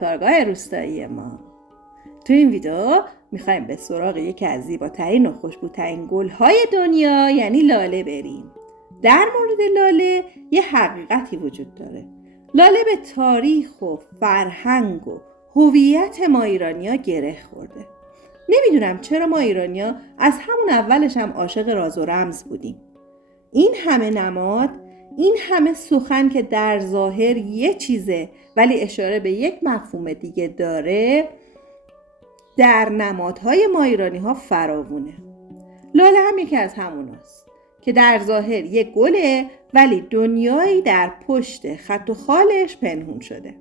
کارگاه روستایی ما. تو این ویدیو میخوایم به سراغ یکی از زیباترین و خوشبوترین گل‌های دنیا یعنی لاله بریم. در مورد لاله یه حقیقتی وجود داره. لاله به تاریخ و فرهنگ و هویت ما ایرانی‌ها گره خورده. نمیدونم چرا ما ایرانی‌ها از همون اولش هم عاشق راز و رمز بودیم. این همه نماد، این همه سخن که در ظاهر یه چیزه ولی اشاره به یک مفهوم دیگه داره، در نمادهای ما ایرانی‌ها فراوونه. لاله هم یکی از هموناست که در ظاهر یک گله ولی دنیایی در پشت خط و خالش پنهون شده.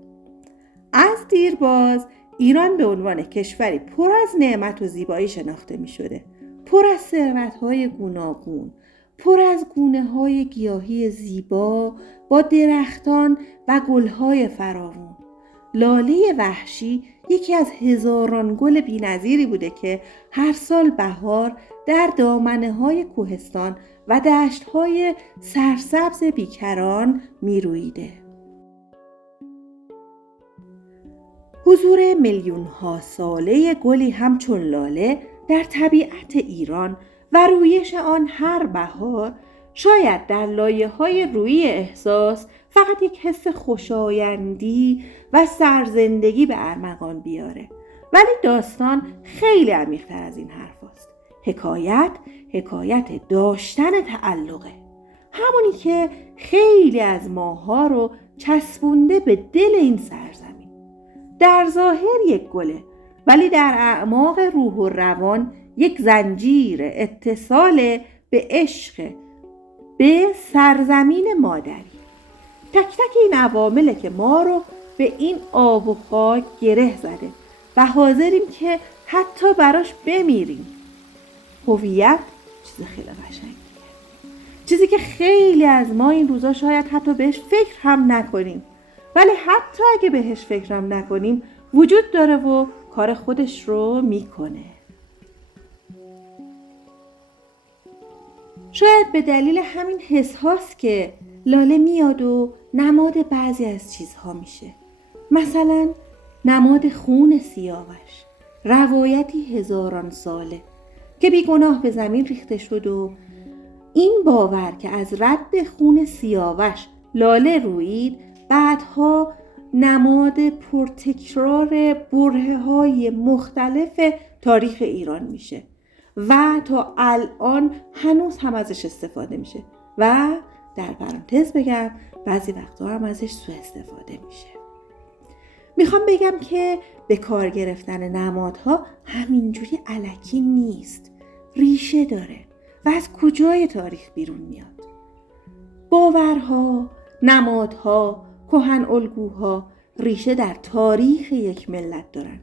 از دیرباز ایران به عنوان کشوری پر از نعمت و زیبایی شناخته می شده. پر از ثروت‌های گوناگون، پر از گونه‌های گیاهی زیبا با درختان و گل‌های فراوان. لاله وحشی یکی از هزاران گل بی‌نظیری بوده که هر سال بهار در دامنه‌های کوهستان و دشت‌های سرسبز بیکران می‌روییده. حضور میلیون‌ها ساله گلی همچون لاله در طبیعت ایران و رویش آن هر بهار شاید در لایه‌های رویی احساس فقط یک حس خوشایندی و سرزندگی به ارمغان بیاره، ولی داستان خیلی عمیق‌تر از این حرف است. حکایت داشتن تعلقه، همونی که خیلی از ماها رو چسبونده به دل این سرزمین. در ظاهر یک گله ولی در اعماق روح و روان یک زنجیر اتصال به عشق به سرزمین مادری. تک تک این عوامله که ما رو به این آب و خاک گره زده و حاضریم که حتی براش بمیریم. هویت چیز خیلی قشنگیه، چیزی که خیلی از ما این روزا شاید حتی بهش فکر هم نکنیم، ولی حتی اگه بهش فکر هم نکنیم وجود داره و کار خودش رو میکنه. شاید به دلیل همین حس هاست که لاله میاد و نماد بعضی از چیزها میشه. مثلا نماد خون سیاوش، روایتی هزاران ساله که بیگناه به زمین ریخته شد و این باور که از رد خون سیاوش لاله رویید بعدها نماد پرتکرار برهه‌های مختلف تاریخ ایران میشه و تا الان هنوز هم ازش استفاده میشه و در پرانتز بگم بعضی وقتا هم ازش سوء استفاده میشه. میخوام بگم که به کار گرفتن نمادها همینجوری الکی نیست، ریشه داره و از کجای تاریخ بیرون میاد. باورها، نمادها، کهن الگوها ریشه در تاریخ یک ملت دارن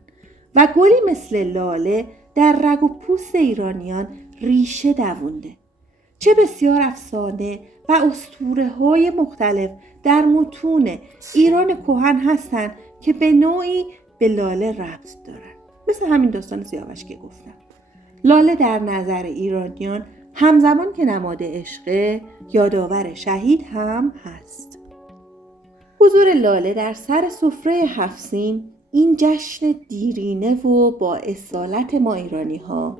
و گلی مثل لاله در رگ و پوست ایرانیان ریشه دوونده. چه بسیار افسانه و اسطوره‌های مختلف در متون ایران کهن هستند که به نوعی به لاله ربط دارن. مثل همین داستان سیاوش که گفتم. لاله در نظر ایرانیان همزمان که نماد عشق، یادآور شهید هم هست. حضور لاله در سر سفره هفت‌سین این جشن دیرینه و با اصالت ما ایرانی ها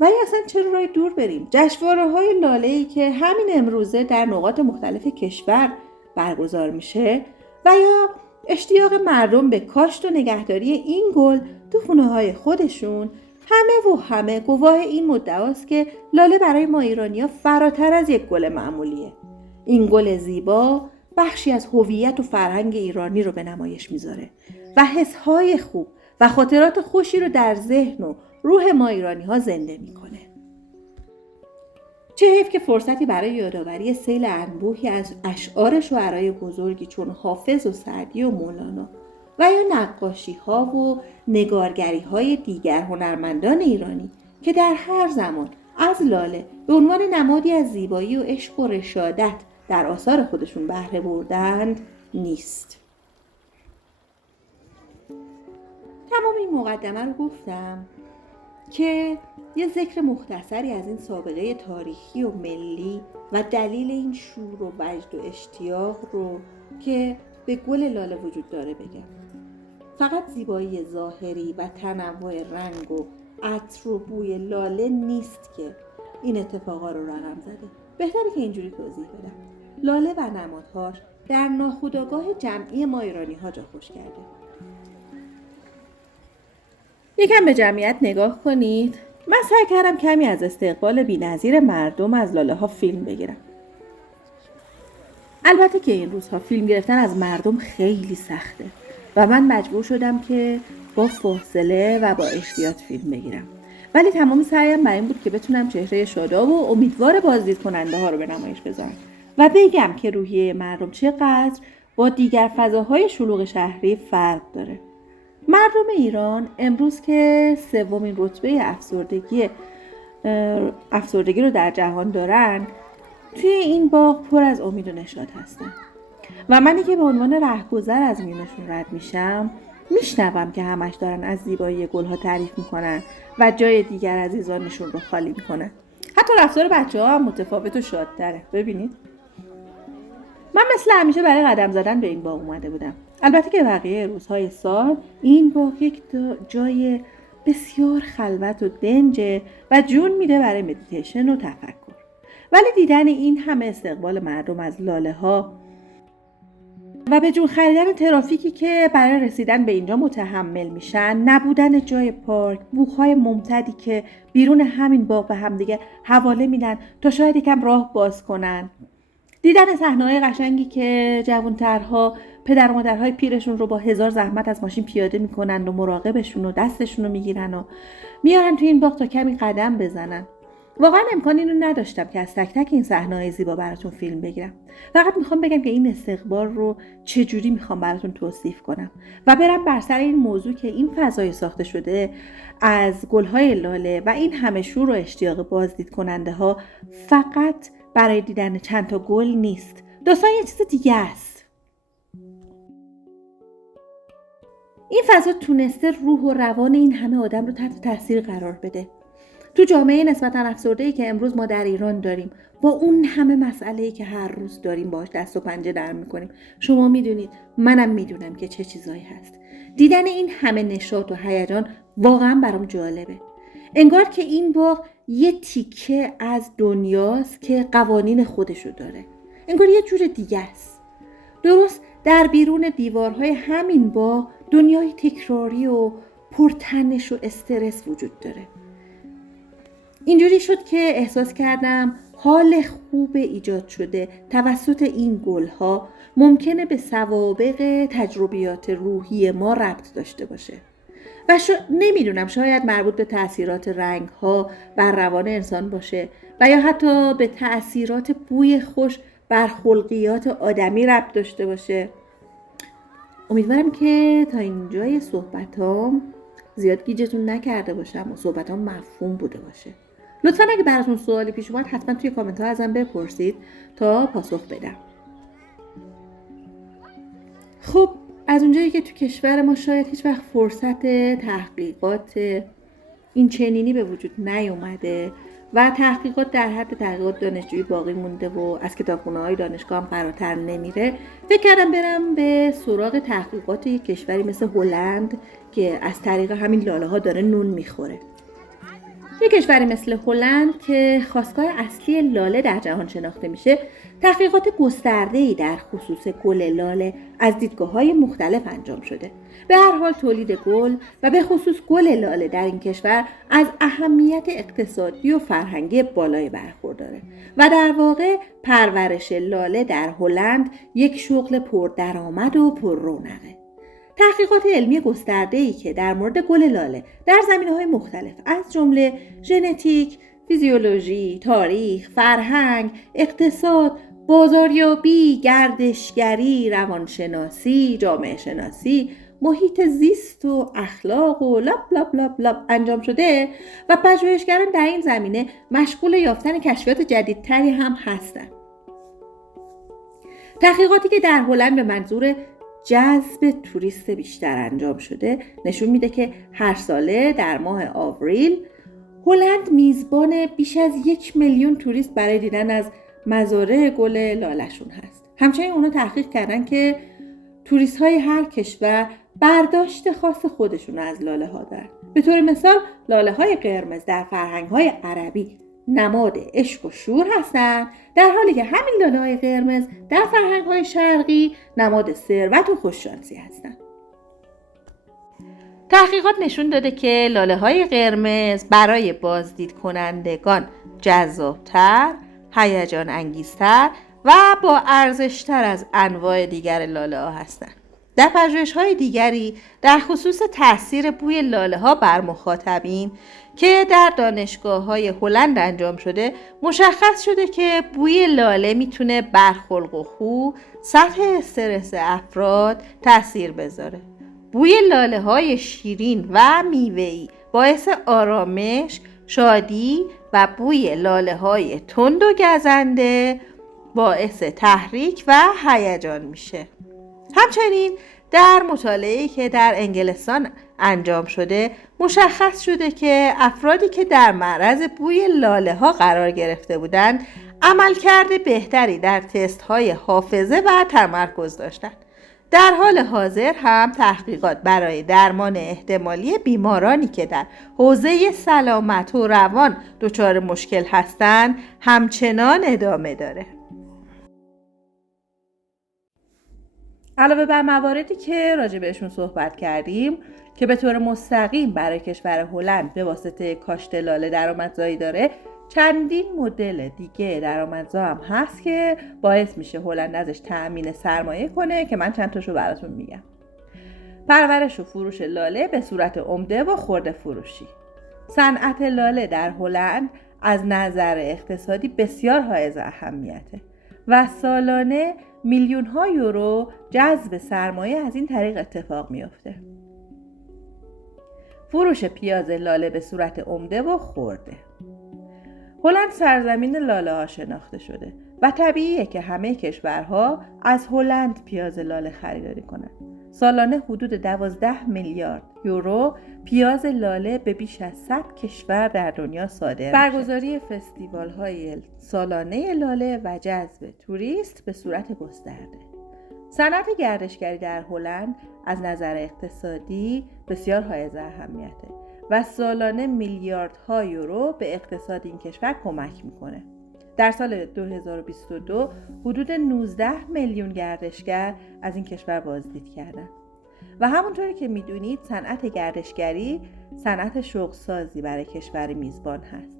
و یا اصلا چرا راه دور بریم، جشنواره های لاله‌ای که همین امروزه در نقاط مختلف کشور برگزار میشه و یا اشتیاق مردم به کاشت و نگهداری این گل تو خونه های خودشون، همه گواه این مدعاست که لاله برای ما ایرانی ها فراتر از یک گل معمولیه. این گل زیبا بخشی از هویت و فرهنگ ایرانی رو به نمایش میذاره و حسهای خوب و خاطرات خوشی رو در ذهن و روح ما ایرانی ها زنده میکنه. چه حیف که فرصتی برای یادآوری سیل انبوهی از اشعار شعرای بزرگی چون حافظ و سعدی و مولانا و یا نقاشی ها و نگارگری های دیگر هنرمندان ایرانی که در هر زمان از لاله به عنوان نمادی از زیبایی و عشق و رشادت در آثار خودشون بهره بردند نیست. تمام این مقدمه رو گفتم که یه ذکر مختصری از این سابقه تاریخی و ملی و دلیل این شور و وجد و اشتیاق رو که به گل لاله وجود داره بگم. فقط زیبایی ظاهری و تنوع رنگ و عطر و بوی لاله نیست که این اتفاقا رو رقم زده. بهتره که اینجوری توضیح بدم. لاله و نمادهاش در ناخودآگاه جمعی ما ایرانی‌ها جا خوش کرده. یکم به جمعیت نگاه کنید. من سعی کردم کمی از استقبال بی‌نظیر مردم از لاله ها فیلم بگیرم. البته که این روزها فیلم گرفتن از مردم خیلی سخته و من مجبور شدم که با فاصله و با احتیاط فیلم بگیرم. ولی تمام سعیم بر این بود که بتونم چهره شاداب و امیدوار بازدید کننده ها رو به نمایش بذارم و بگم که روحیه مردم چقدر با دیگر فضاهای شلوغ شهری فرق داره. مردم ایران امروز که سومین رتبه افسردگی رو در جهان دارن، توی این باغ پر از امید و نشاط هستن و منی که به عنوان رهگذر از میونشون رد میشم میشنوم که همش دارن از زیبایی گلها تعریف میکنن و جای دیگر عزیزانشون رو خالی میکنن. حتی رفتار بچه ها هم متفاوت و شادتره. ببینید، من مثل همیشه برای قدم زدن به این باغ اومده بودم. البته که بقیه روزهای سال این باغ یک جای بسیار خلوت و دنجه و جون میده برای مدیتیشن و تفکر. ولی دیدن این همه استقبال مردم از لاله ها و به جون خریدن ترافیکی که برای رسیدن به اینجا متحمل میشن، نبودن جای پارک، بوق‌های ممتدی که بیرون همین باغ به همدیگه حواله میدن تا شاید یکم راه باز کنن، دیدن صحنه‌های قشنگی که جوانترها پدر و مادرهای پیرشون رو با هزار زحمت از ماشین پیاده میکنن و مراقبشون و دستشون رو میگیرن و میارن توی این باغ تا کمی قدم بزنن. واقعا امکان اینو نداشتم که از تک تک این صحنه‌های زیبا براتون فیلم بگیرم. فقط میخوام بگم که این استقبال رو چجوری میخوام براتون توصیف کنم و برم بر سر این موضوع که این فضای ساخته شده از گل‌های لاله و این همه شور و اشتیاق بازدید کننده ها فقط برای دیدن چند تا گل نیست. داستان یه چیز دیگه است. این فضا تونسته روح و روان این همه آدم رو تحت تاثیر قرار بده. تو جامعه نسبتاً افسرده‌ای که امروز ما در ایران داریم، با اون همه مسئله‌ای که هر روز داریم باهاش دست و پنجه نرم می‌کنیم، شما میدونید، منم میدونم که چه چیزایی هست. دیدن این همه نشاط و هیجان واقعاً برام جالبه. انگار که این باغ یه تیکه از دنیاست که قوانین خودشو داره. انگار یه جور دیگه است. درست در بیرون دیوارهای همین باغ دنیای تکراری و پرتنش و استرس وجود داره. اینجوری شد که احساس کردم حال خوب ایجاد شده توسط این گلها ممکنه به سوابق تجربیات روحی ما ربط داشته باشه و نمیدونم، شاید مربوط به تأثیرات رنگ‌ها بر روان انسان باشه و یا حتی به تأثیرات بوی خوش بر خلقیات آدمی ربط داشته باشه. امیدوارم که تا اینجای صحبتام زیاد گیجتون نکرده باشم و صحبتام مفهوم بوده باشه. لطفاً اگه براتون سوالی پیش اومد حتما توی کامنت ها ازم بپرسید تا پاسخ بدم. خب، از اونجایی که تو کشور ما شاید هیچ وقت فرصت تحقیقات این چنینی به وجود نیومده و تحقیقات در حد تحقیقات دانشجویی باقی مونده و از کتابخونه‌های دانشگاه هم فراتر نمیره، فکر کردم برم به سراغ تحقیقات یک کشوری مثل هلند که از طریق همین لاله ها داره نون میخوره. یک کشوری مثل هلند که خاستگاه اصلی لاله در جهان شناخته میشه، تحقیقات گسترده‌ای در خصوص گل لاله از دیدگاه‌های مختلف انجام شده. به هر حال تولید گل و به خصوص گل لاله در این کشور از اهمیت اقتصادی و فرهنگی بالایی برخورداره و در واقع پرورش لاله در هلند یک شغل پردرآمد و پررونقه. تحقیقات علمی گسترده‌ای که در مورد گل لاله در زمینه‌های مختلف از جمله ژنتیک، فیزیولوژی، تاریخ، فرهنگ، اقتصاد، بازاریابی، گردشگری، روانشناسی، جامعه شناسی، محیط زیست و اخلاق و لاب انجام شده و پژوهشگران در این زمینه مشغول یافتن کشفیات جدیدتری هم هستند. تحقیقاتی که در هلند به منظور جذب توریست بیشتر انجام شده نشون میده که هر ساله در ماه آوریل هلند میزبان بیش از 1 میلیون توریست برای دیدن از مزارع گل لاله‌شون هست. همچنین اونا تحقیق کردن که توریست های هر کشور برداشت خاص خودشون از لاله ها دارن. به طور مثال لاله های قرمز در فرهنگ های عربی نماد عشق و شور هستند، در حالی که همین لاله های قرمز در فرهنگ های شرقی نماد ثروت و خوششانسی هستند. تحقیقات نشون داده که لاله های قرمز برای بازدید کنندگان جذابتر، هیجان انگیزتر و با ارزشتر از انواع دیگر لاله ها هستند. در پژوهش‌های دیگری در خصوص تاثیر بوی لاله‌ها بر مخاطبین که در دانشگاه‌های هلند انجام شده، مشخص شده که بوی لاله میتونه بر خلق و خو، سطح استرس افراد تاثیر بذاره. بوی لاله‌های شیرین و میوه‌ای باعث آرامش، شادی و بوی لاله‌های تند و گزنده باعث تحریک و هیجان میشه. همچنین در مطالعه‌ای که در انگلستان انجام شده مشخص شده که افرادی که در معرض بوی لاله‌ها قرار گرفته بودند عملکرد بهتری در تست‌های حافظه و تمرکز داشتند. در حال حاضر هم تحقیقات برای درمان احتمالی بیمارانی که در حوزه سلامت و روان دچار مشکل هستند همچنان ادامه داره. علاوه بر مواردی که راجع بهشون صحبت کردیم که به طور مستقیم برای کشور هلند به واسطه کاشت لاله درآمدزایی داره، چندین مدل دیگه درآمدزا هم هست که باعث میشه هلند ازش تأمین سرمایه کنه که من چند تاشو براتون میگم. پرورش و فروش لاله به صورت عمده و خرده فروشی. صنعت لاله در هلند از نظر اقتصادی بسیار حائز اهمیته و سالانه میلیون ها یورو جذب سرمایه از این طریق اتفاق میفته. فروش پیاز لاله به صورت عمده و خرده. هلند سرزمین لاله ها شناخته شده و طبیعیه که همه کشورها از هلند پیاز لاله خریداری کنند. سالانه حدود 12 میلیارد یورو پیاز لاله به بیش از 100 کشور در دنیا صادر میشه. برگزاری فستیوال های سالانه لاله و جذب توریست به صورت گسترده. صنعت گردشگری در هلند از نظر اقتصادی بسیار حائز اهمیته و سالانه میلیاردها یورو به اقتصاد این کشور کمک میکنه. در سال 2022 حدود 19 میلیون گردشگر از این کشور بازدید کردند. و همونطوری که میدونید صنعت گردشگری صنعت شغل‌سازی برای کشور میزبان هست.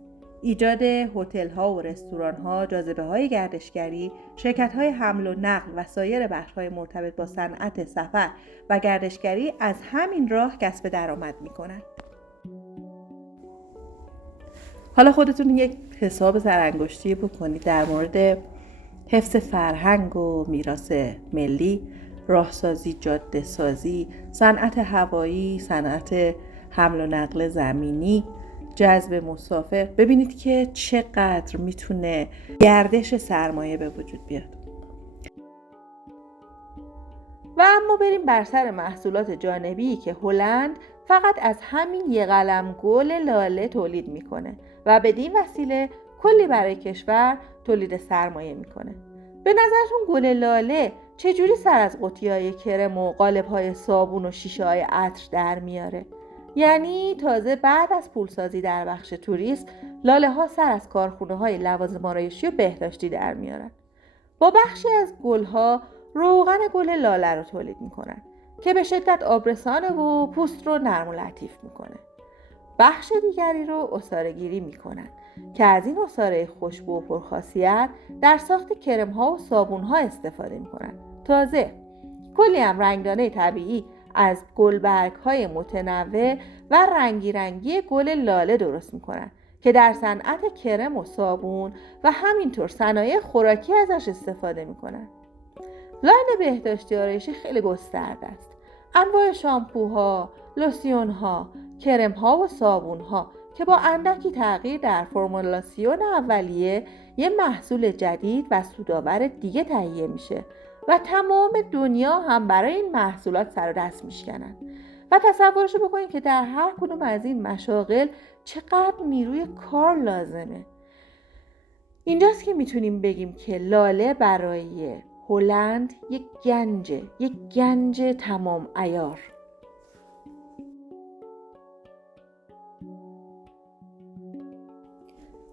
ایجاد هتل‌ها و رستوران‌ها، جاذبه‌های گردشگری، شرکت‌های حمل و نقل و سایر بخش‌های مرتبط با صنعت سفر و گردشگری از همین راه کسب درآمد می‌کنند. حالا خودتون یک حساب سرانگشتی بکنید در مورد حفظ فرهنگ و میراث ملی، راهسازی، جاده سازی، صنعت هوایی، صنعت حمل و نقل زمینی، جذب مسافر. ببینید که چقدر میتونه گردش سرمایه به وجود بیاد. و اما بریم بر سر محصولات جانبی که هلند فقط از همین یه قلم گل لاله تولید میکنه و بدین وسیله کلی برای کشور تولید سرمایه میکنه. به نظرتون گل لاله چجوری سر از قوطی‌های کرم و قالب‌های صابون و شیشه‌های عطر در میاره؟ یعنی تازه بعد از پولسازی در بخش توریست، لاله‌ها سر از کارخونه‌های لوازم آرایشی و بهداشتی در میارن. با بخشی از گل‌ها روغن گل لاله رو تولید میکنن که به شدت آبرسانه و پوست رو نرم و لطیف میکنه. بخش دیگری رو عصاره‌گیری میکنن که از این عصاره خوشبو و پرخاصیت در ساخت کرم‌ها و صابون‌ها استفاده میکنن. تازه کلی هم رنگدانه طبیعی از گلبرگ‌های متنوع و رنگی گل لاله درست میکنن که در صنعت کرم و صابون و همینطور صنایع خوراکی ازش استفاده میکنن. لاین بهداشتی آرایشی خیلی گسترده است. انواع شامپوها، لوسیونها، کرمها و صابونها که با اندکی تغییر در فرمولاسیون اولیه یه محصول جدید و سودآور دیگه تهیه میشه و تمام دنیا هم برای این محصولات سر و دست میشکنن. و تصورشو بکنید که در هر کدوم از این مشاغل چقدر نیروی کار لازمه. اینجاست که میتونیم بگیم که لاله برای هلند یک گنج تمام عیار.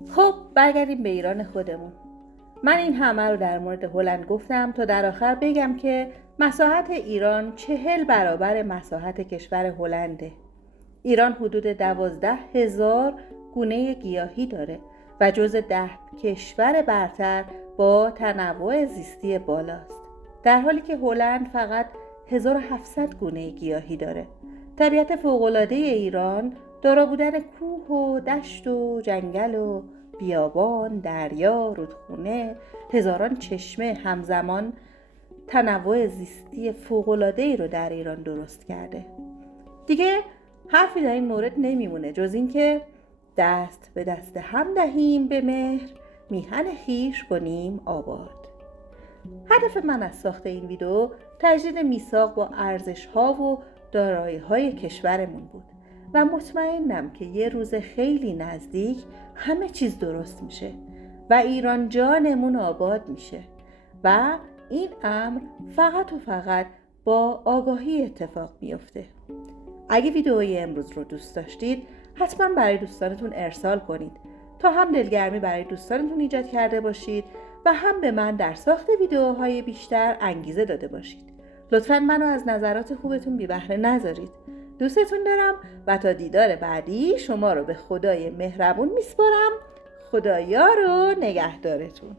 خب برگردیم به ایران خودمون. من این همه رو در مورد هلند گفتم تا در آخر بگم که مساحت ایران 40 برابر مساحت کشور هلنده. ایران حدود 12,000 گونه گیاهی داره و جزو 10 کشور برتر با تنوع زیستی بالاست، در حالی که هلند فقط 1700 گونه گیاهی داره. طبیعت فوق‌العاده ایران دارا بودن کوه و دشت و جنگل و بیابان، دریا، رودخونه، هزاران چشمه همزمان تنوع زیستی فوق‌العاده‌ای رو در ایران درست کرده. دیگه حرفی در این مورد نمیمونه جز این که دست به دست هم دهیم به مهر، میهن خویش کنیم آباد. هدف من از ساخت این ویدیو تجدید میثاق با ارزش‌ها و دارایی‌های کشورمون بود و مطمئنم که یه روز خیلی نزدیک همه چیز درست میشه و ایران جانمون آباد میشه و این امر فقط و فقط با آگاهی اتفاق میفته. اگه ویدئوی امروز رو دوست داشتید حتما برای دوستانتون ارسال کنید تا هم دلگرمی برای دوستانتون ایجاد کرده باشید و هم به من در ساخت ویدئوهای بیشتر انگیزه داده باشید. لطفاً منو از نظرات خوبتون بی بهره نذارید. دوستتون دارم و تا دیدار بعدی شما رو به خدای مهربون میسپارم. خدایا رو نگهدارتون.